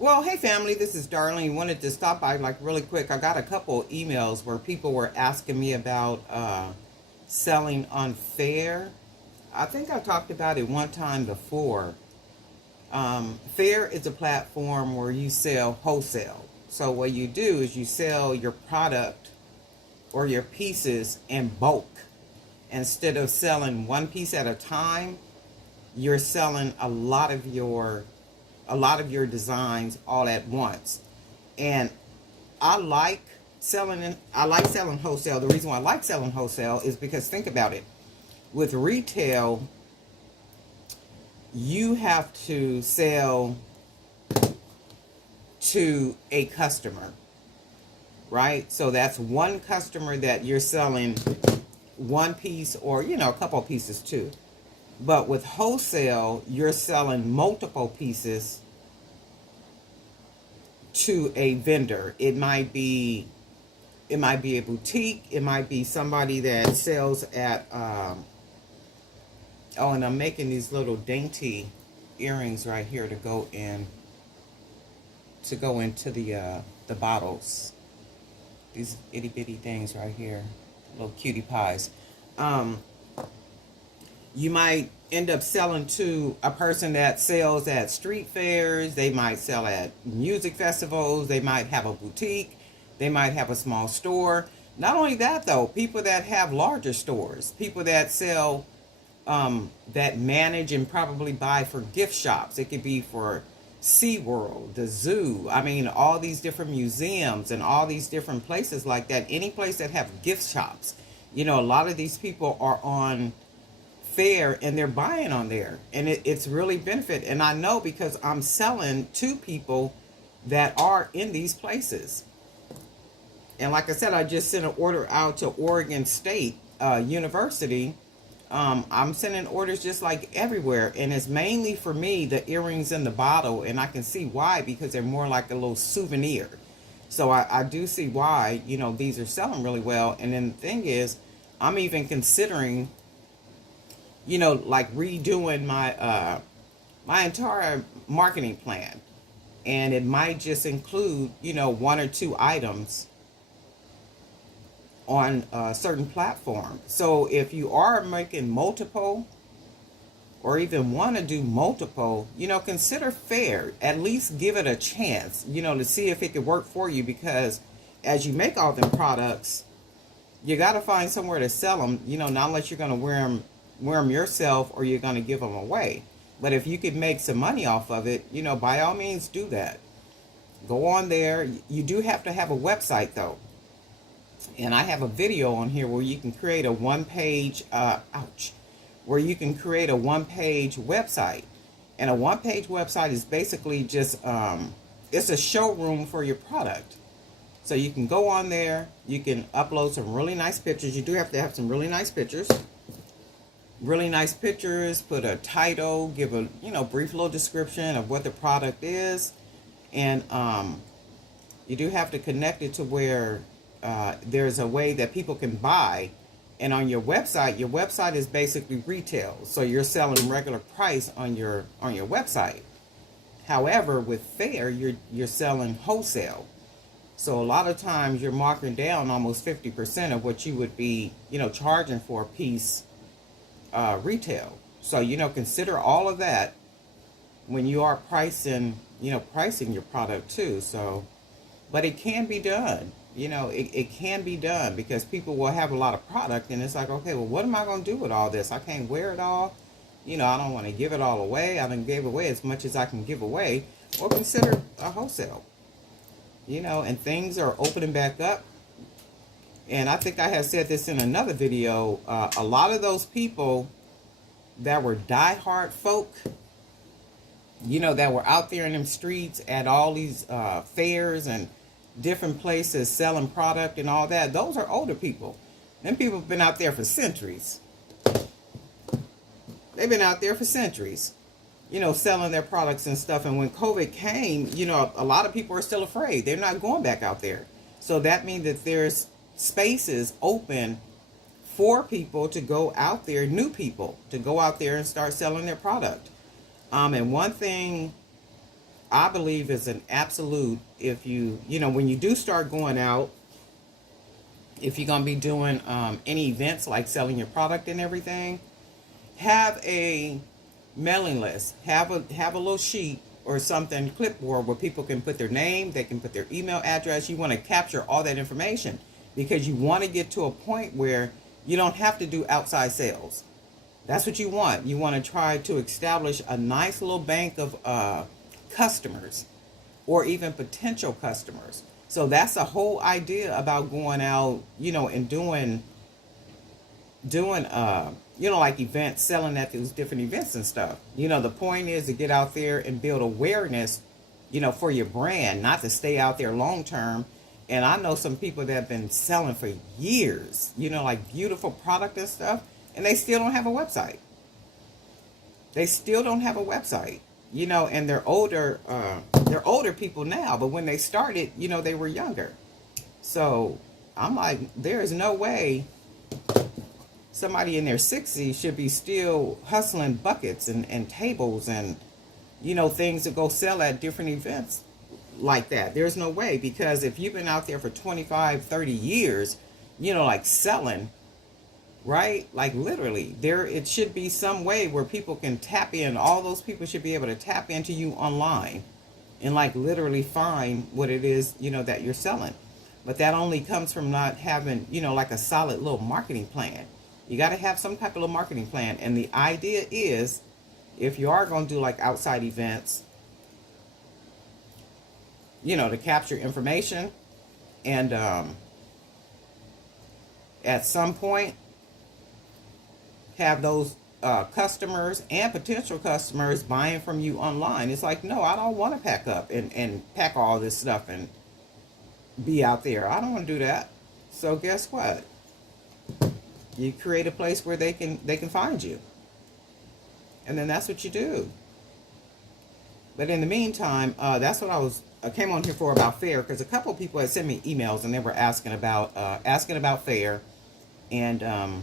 Well, hey family, this is Darlene. Wanted to stop by like really quick. I got a couple emails where people were asking me about selling on Faire. I think I talked about it one time before. Faire is a platform where you sell wholesale. So what you do is you sell your product or your pieces in bulk. Instead of selling one piece at a time, you're selling a lot of your designs all at once. And I like selling wholesale. The reason why I like selling wholesale is because think about it. With retail, you have to sell to a customer, right? So that's one customer that you're selling one piece or a couple of pieces too. But with wholesale, you're selling multiple pieces to a vendor. It might be a boutique. It might be somebody that sells at oh, and I'm making these little dainty earrings right here to go into the bottles. These itty bitty things right here, little cutie pies. Um, you might end up selling to a person that sells at street fairs. They might sell at music festivals. They might have a boutique. They might have a small store. Not only that, though, people that have larger stores, people that sell, that manage and probably buy for gift shops. It could be for SeaWorld, the zoo. I mean, all these different museums and all these different places like that. Any place that have gift shops. A lot of these people are on Faire and they're buying on there, and it's really benefit. And I know because I'm selling to people that are in these places. And like I said, I just sent an order out to Oregon State University. I'm sending orders just like everywhere, and it's mainly for me, the earrings in the bottle, and I can see why, because they're more like a little souvenir. So I do see why these are selling really well. And then the thing is, I'm even considering like redoing my entire marketing plan, and it might just include one or two items on a certain platform. So if you are making multiple or even want to do multiple, consider Faire. At least give it a chance, to see if it could work for you, because as you make all them products, you got to find somewhere to sell them, not unless you're going to wear them yourself or you're going to give them away. But if you could make some money off of it, by all means do that. Go on there. You do have to have a website though. And I have a video on here where you can create a one-page, where you can create a one-page website. And a one-page website is basically just, it's a showroom for your product. So you can go on there, you can upload some really nice pictures. You do have to have some really nice pictures. Really nice pictures, put a title, give a, brief little description of what the product is. And you do have to connect it to where there's a way that people can buy. And on your website is basically retail. So you're selling regular price on your website. However, with Faire, you're selling wholesale. So a lot of times you're marking down almost 50% of what you would be, charging for a piece retail. So, consider all of that when you are pricing your product too. So, but it can be done. It can be done, because people will have a lot of product and it's like, okay, well, what am I going to do with all this? I can't wear it all. I don't want to give it all away. I done gave away as much as I can give away. Or consider a wholesale. And things are opening back up. And I think I have said this in another video. A lot of those people that were diehard folk, that were out there in them streets at all these fairs and different places selling product and all that, those are older people. Them people have been out there for centuries. They've been out there for centuries, selling their products and stuff. And when COVID came, a lot of people are still afraid. They're not going back out there. So that means that there's spaces open for people to go out there, new people, to go out there and start selling their product. And one thing I believe is an absolute. If you, when you do start going out, if you're going to be doing any events like selling your product and everything, have a mailing list. Have a little sheet or something, clipboard, where people can put their name, they can put their email address. You want to capture all that information because you want to get to a point where you don't have to do outside sales. That's what you want. You want to try to establish a nice little bank of customers or even potential customers. So that's the whole idea about going out, and doing like events, selling at those different events and stuff. The point is to get out there and build awareness, for your brand, not to stay out there long term. And I know some people that have been selling for years, like beautiful product and stuff, and they still don't have a website. They still don't have a website, and they're older people now, but when they started, they were younger. So I'm like, there is no way somebody in their 60s should be still hustling buckets and tables and, things to go sell at different events like that. There's no way, because if you've been out there for 25, 30 years, like selling, right? Like literally, it should be some way where people can tap in. All those people should be able to tap into you online and like literally find what it is, that you're selling. But that only comes from not having, like a solid little marketing plan. You got to have some type of little marketing plan. And the idea is, if you are going to do like outside events, to capture information, and at some point have those customers and potential customers buying from you online. It's like, no, I don't want to pack up and pack all this stuff and be out there. I don't want to do that. So guess what? You create a place where they can find you. And then that's what you do. But in the meantime, that's what I came on here for about Faire, because a couple of people had sent me emails and they were asking about Faire and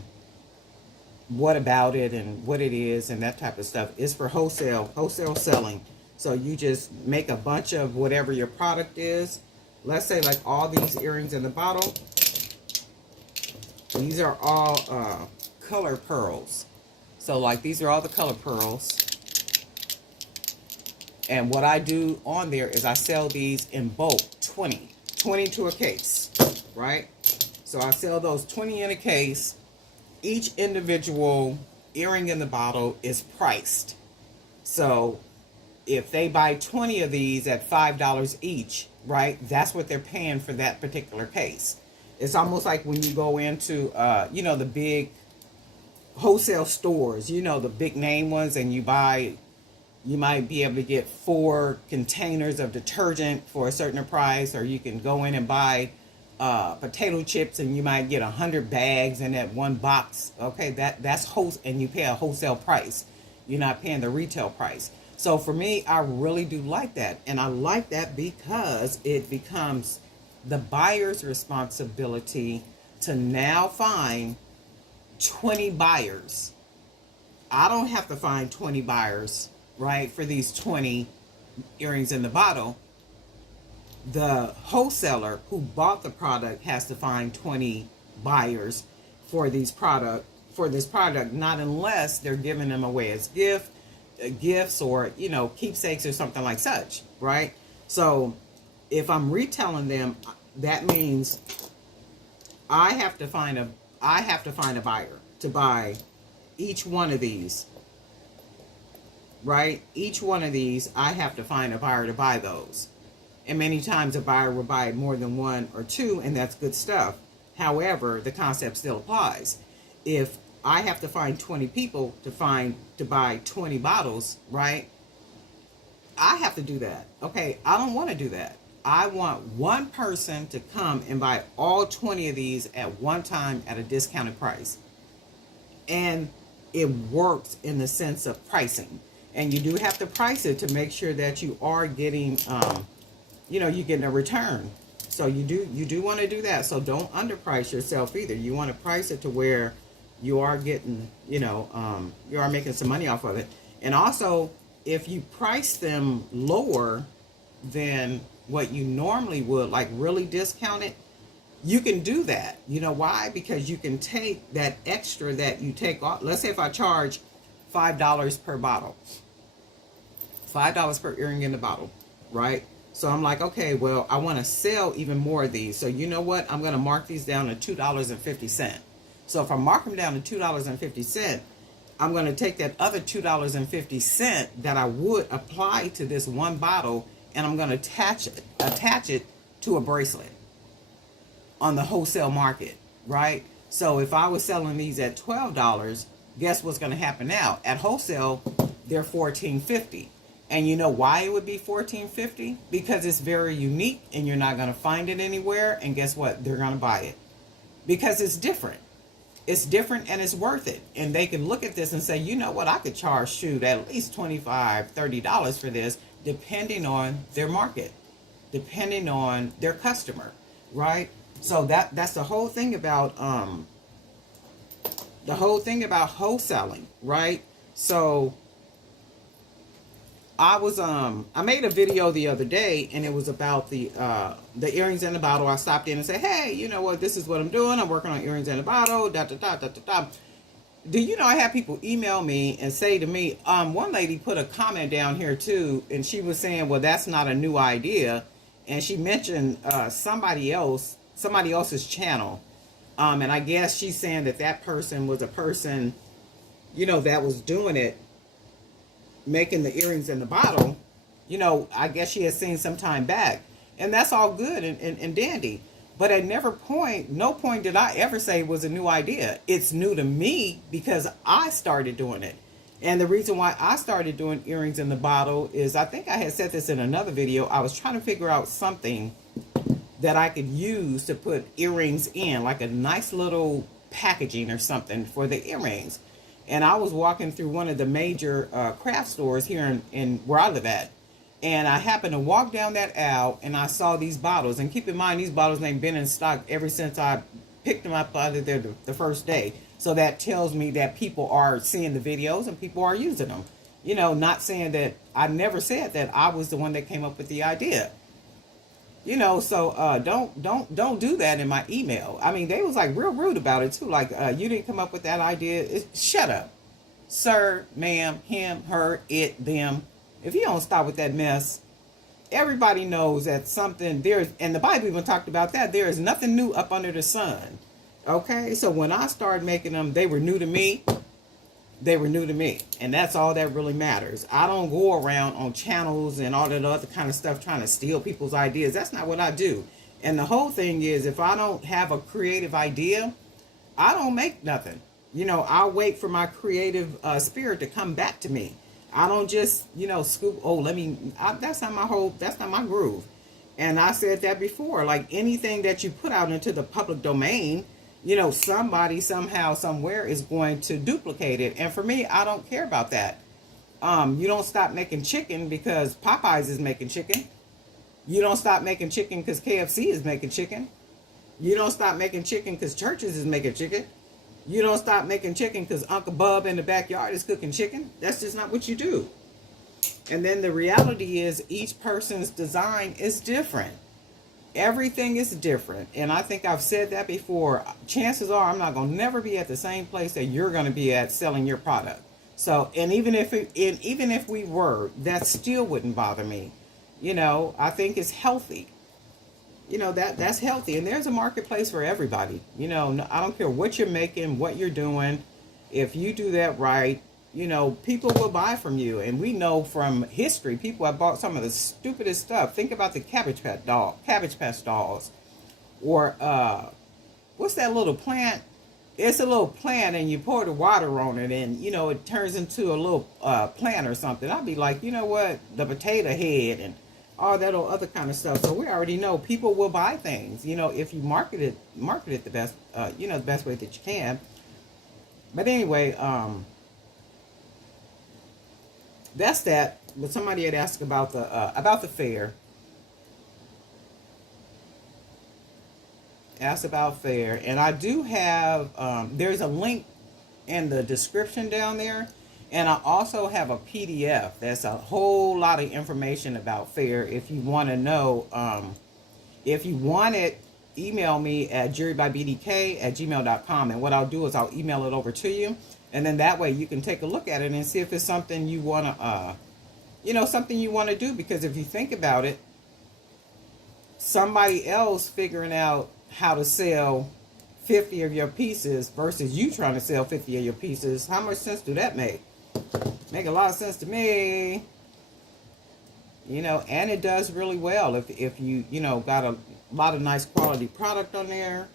what about it and what it is and that type of stuff. It's for wholesale selling. So you just make a bunch of whatever your product is. Let's say like all these earrings in the bottle. These are all color pearls. So like these are all the color pearls. And what I do on there is I sell these in bulk, 20 to a case, right? So I sell those 20 in a case. Each individual earring in the bottle is priced. So if they buy 20 of these at $5 each, right, that's what they're paying for that particular case. It's almost like when you go into, the big wholesale stores, the big name ones, and you might be able to get 4 containers of detergent for a certain price, or you can go in and buy potato chips and you might get 100 bags in that one box. Okay, that's and you pay a wholesale price. You're not paying the retail price. So for me, I really do like that. And I like that because it becomes the buyer's responsibility to now find 20 buyers. I don't have to find 20 buyers, right, for these 20 earrings in the bottle. The wholesaler who bought the product has to find 20 buyers for this product, not unless they're giving them away as gifts or, keepsakes or something like such, right? So if I'm retailing them, that means I have to find a buyer to buy each one of these, right? Each one of these, I have to find a buyer to buy those. And many times a buyer will buy more than 1 or 2, and that's good stuff. However, the concept still applies. If I have to find 20 people to buy 20 bottles, right? I have to do that. Okay, I don't want to do that. I want one person to come and buy all 20 of these at one time at a discounted price. And it works in the sense of pricing. And you do have to price it to make sure that you are getting, you're getting a return. So you do want to do that. So don't underprice yourself either. You want to price it to where you are getting, you are making some money off of it. And also, if you price them lower, than what you normally would, like really discount it, you can do that. You know why? Because you can take that extra that you take off. Let's say if I charge $5 per bottle, $5 per earring in the bottle, right? So I'm like, okay, well, I want to sell even more of these. So you know what? I'm going to mark these down to $2.50. So if I mark them down to $2.50, I'm going to take that other $2.50 that I would apply to this one bottle, and I'm going to attach it to a bracelet on the wholesale market, right? So if I was selling these at $12, guess what's going to happen now? At wholesale, they're $14.50. And you know why it would be $14.50? Because it's very unique and you're not going to find it anywhere. And guess what? They're going to buy it because it's different. It's different and it's worth it. And they can look at this and say, you know what? I could charge, shoot, at least $25, $30 for this, depending on their market, depending on their customer, right? So that's the whole thing about wholesaling, right? So I made a video the other day, and it was about the earrings in the bottle. I stopped in and said, hey, you know what, this is what I'm doing. I'm working on earrings in the bottle, da da da da da da. Do you know I have people email me and say to me, one lady put a comment down here too, and she was saying, well, that's not a new idea. And she mentioned somebody else's channel. And I guess she's saying that person was a person, you know, that was doing it, making the earrings in the bottle. You know, I guess she has seen some time back. And that's all good and dandy. But at no point did I ever say it was a new idea. It's new to me because I started doing it. And the reason why I started doing earrings in the bottle is, I think I had said this in another video, I was trying to figure out something that I could use to put earrings in, like a nice little packaging or something for the earrings. And I was walking through one of the major craft stores here in where I live at. And I happened to walk down that aisle and I saw these bottles. And keep in mind, these bottles ain't been in stock ever since I picked them up out of there the first day. So that tells me that people are seeing the videos and people are using them. You know, not saying that, I never said that I was the one that came up with the idea. You know, so don't do that in my email. I mean, they was like real rude about it too. Like, you didn't come up with that idea. Shut up. Sir, ma'am, him, her, it, them. If you don't stop with that mess, everybody knows that something there's, and the Bible even talked about that, there is nothing new up under the sun. Okay, so when I started making them, they were new to me. They were new to me, and that's all that really matters. I don't go around on channels and all that other kind of stuff trying to steal people's ideas. That's not what I do. And the whole thing is, if I don't have a creative idea, I don't make nothing. You know, I'll wait for my creative spirit to come back to me. I don't just, you know, scoop, that's not my groove. And I said that before, like anything that you put out into the public domain, you know, somebody, somehow, somewhere is going to duplicate it. And for me, I don't care about that. You don't stop making chicken because Popeyes is making chicken. You don't stop making chicken because KFC is making chicken. You don't stop making chicken because Churches is making chicken. You don't stop making chicken because Uncle Bub in the backyard is cooking chicken. That's just not what you do. And then the reality is each person's design is different. Everything is different. And I think I've said that before. Chances are I'm not going to never be at the same place that you're going to be at selling your product. So, and even if we were, that still wouldn't bother me. You know, I think it's healthy. You know, that's healthy. And there's a marketplace for everybody. You know, I don't care what you're making, what you're doing. If you do that right, you know, people will buy from you. And we know from history, people have bought some of the stupidest stuff. Think about the Cabbage Patch dolls. Or, what's that little plant? It's a little plant and you pour the water on it and, you know, it turns into a little plant or something. I'd be like, you know what? The potato head and all that other kind of stuff. So we already know people will buy things, you know, if you market it the best, you know, the best way that you can. But anyway, that's that. But somebody had asked about the Faire. Asked about Faire, and I do have. There's a link in the description down there, And I also have a PDF. That's a whole lot of information about Faire. If you want to know, if you want it, email me at jerrybybdk@gmail.com. And what I'll do is I'll email it over to you. And then that way you can take a look at it and see if it's something you want to, something you want to do. Because if you think about it, somebody else figuring out how to sell 50 of your pieces versus you trying to sell 50 of your pieces, how much sense do that make? Make a lot of sense to me. And it does really well if you got a lot of nice quality product on there,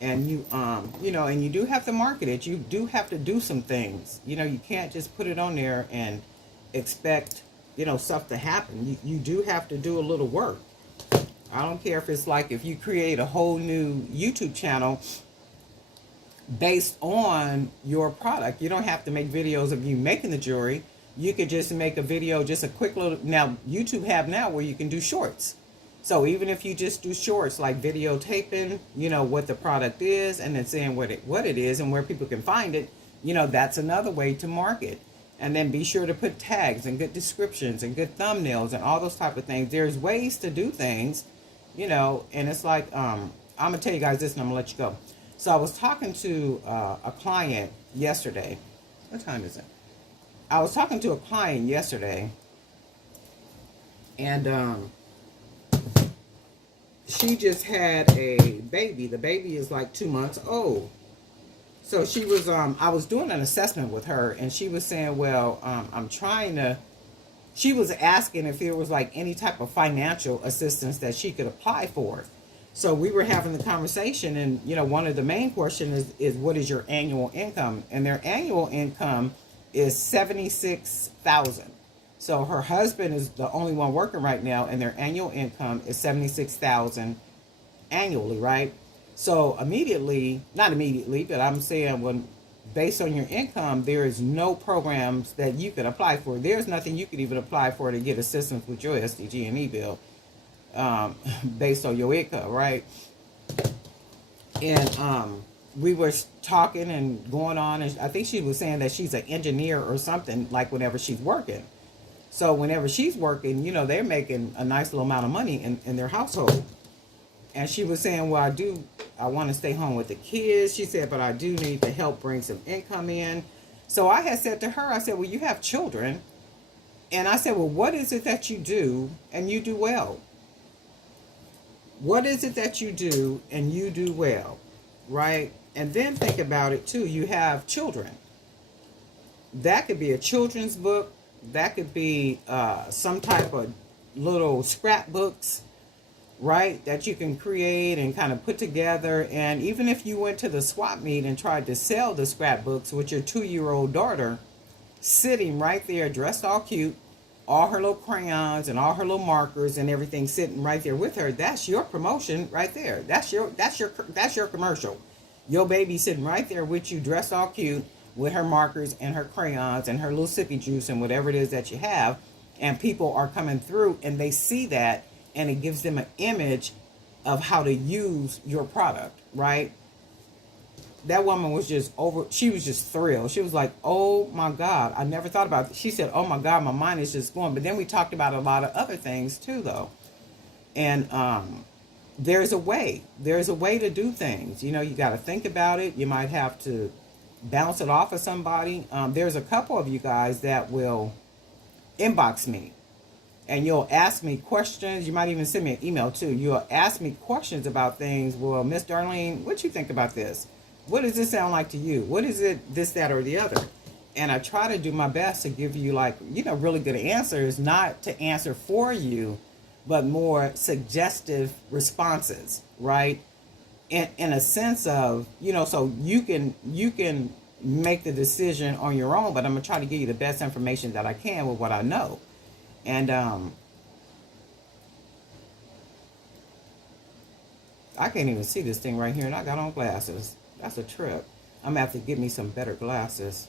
and you and you do have to market it. You do have to do some things. You can't just put it on there and expect stuff to happen. You do have to do a little work. I don't care if it's like if you create a whole new YouTube channel based on your product. You don't have to make videos of you making the jewelry. You could just make a video, just a quick little. Now YouTube have now where you can do shorts. So even if you just do shorts like videotaping, what the product is, and then saying what it is and where people can find it, that's another way to market. And then be sure to put tags and good descriptions and good thumbnails and all those type of things. There's ways to do things, and it's like, I'm going to tell you guys this and I'm going to let you go. So I was talking to a client yesterday. What time is it? I was talking to a client yesterday, and she just had a baby. The baby is like 2 months old. So she was, I was doing an assessment with her, and she was saying, well, she was asking if there was like any type of financial assistance that she could apply for. So we were having the conversation, and, one of the main questions is what is your annual income? And their annual income is $76,000. So her husband is the only one working right now, and their annual income is $76,000 annually, right? So not immediately, but I'm saying when based on your income, there is no programs that you could apply for. There's nothing you could even apply for to get assistance with your SDG&E bill based on your income, right? And we were talking and going on, and I think she was saying that she's an engineer or something, like whenever she's working. So whenever she's working, they're making a nice little amount of money in their household. And she was saying, well, I want to stay home with the kids. She said, but I do need to help bring some income in. So I had said to her, I said, well, you have children. And I said, well, what is it that you do and you do well? What is it that you do and you do well, right? And then think about it too. You have children. That could be a children's book. That could be some type of little scrapbooks, right, that you can create and kind of put together. And even if you went to the swap meet and tried to sell the scrapbooks with your 2-year-old daughter sitting right there dressed all cute, all her little crayons and all her little markers and everything sitting right there with her, that's your promotion right there. That's your commercial. Your baby sitting right there with you dressed all cute with her markers and her crayons and her little sippy juice and whatever it is that you have, and people are coming through and they see that, and it gives them an image of how to use your product, right? That woman was just she was just thrilled. She was like, oh my God, I never thought about it. She said, oh my God, my mind is just going. But then we talked about a lot of other things too, though. And there's a way to do things. You got to think about it. You might have to bounce it off of somebody. There's a couple of you guys that will inbox me. And you'll ask me questions. You might even send me an email too. You'll ask me questions about things. Well, Miss Darlene, what you think about this? What does this sound like to you? What is it, this, that, or the other? And I try to do my best to give you really good answers, not to answer for you, but more suggestive responses, right? In a sense of, so you can make the decision on your own, but I'm going to try to give you the best information that I can with what I know. And I can't even see this thing right here, and I got on glasses. That's a trip. I'm going to have to get me some better glasses.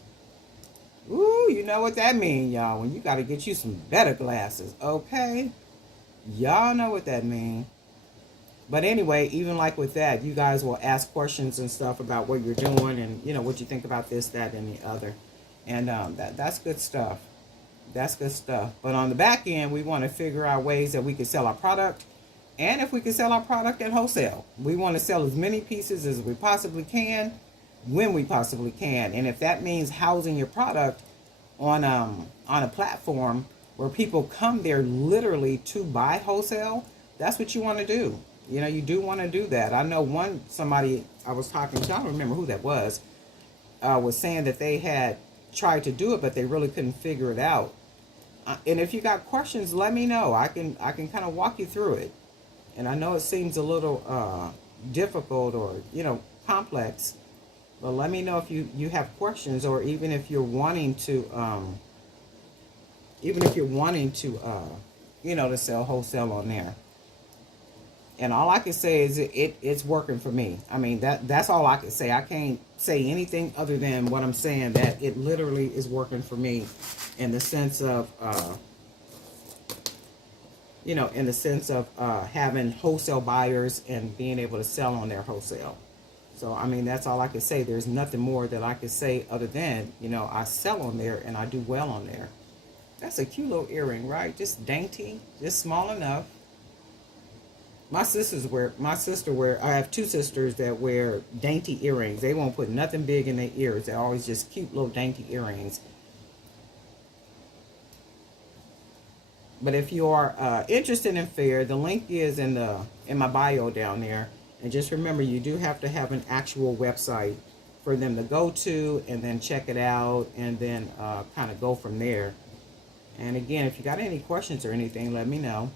Ooh, you know what that means, y'all, when you got to get you some better glasses, okay? Y'all know what that means. But anyway, even like with that, you guys will ask questions and stuff about what you're doing and, what you think about this, that, and the other. And that's good stuff. That's good stuff. But on the back end, we want to figure out ways that we can sell our product. And if we can sell our product at wholesale, we want to sell as many pieces as we possibly can, when we possibly can. And if that means housing your product on a platform where people come there literally to buy wholesale, that's what you want to do. You know, you do want to do that. I know somebody I was talking to, I don't remember who that was saying that they had tried to do it, but they really couldn't figure it out. And if you got questions, let me know. I can kind of walk you through it. And I know it seems a little difficult or, complex, but let me know if you have questions, or even if you're wanting to, to sell wholesale on there. And all I can say is it's working for me. I mean, that's all I can say. I can't say anything other than what I'm saying, that it literally is working for me in the sense of, having wholesale buyers and being able to sell on their wholesale. So, I mean, that's all I can say. There's nothing more that I can say other than, I sell on there and I do well on there. That's a cute little earring, right? Just dainty, just small enough. My sister I have two sisters that wear dainty earrings. They won't put nothing big in their ears. They're always just cute little dainty earrings. But if you are interested in Faire, the link is in my bio down there. And just remember, you do have to have an actual website for them to go to and then check it out and then kind of go from there. And again, if you got any questions or anything, let me know.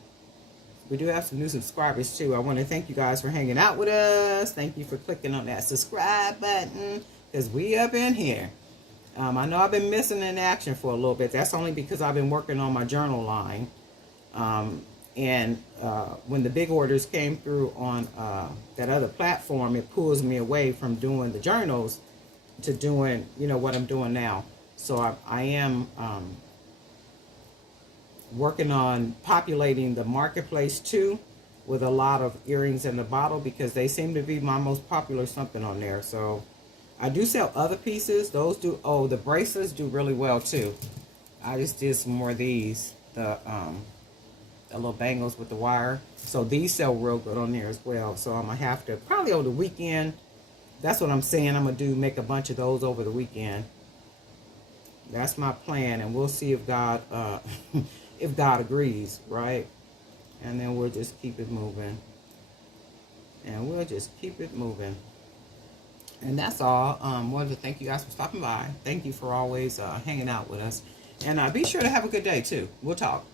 We do have some new subscribers too. I want to thank you guys for hanging out with us. Thank you for clicking on that subscribe button, because we up in here. I know I've been missing in action for a little bit. That's only because I've been working on my journal line. And when the big orders came through on that other platform, it pulls me away from doing the journals to doing, what I'm doing now. So I am working on populating the marketplace too, with a lot of earrings in the bottle, because they seem to be my most popular something on there. So I do sell other pieces. Those do, the bracelets do really well too. I just did some more of these, the little bangles with the wire. So these sell real good on there as well. So I'm gonna have to, probably over the weekend, that's what I'm saying, I'm gonna make a bunch of those over the weekend. That's my plan, and we'll see if God if God agrees, right? And then we'll just keep it moving. And we'll just keep it moving. And that's all. Wanted to thank you guys for stopping by. Thank you for always hanging out with us. And be sure to have a good day too. We'll talk.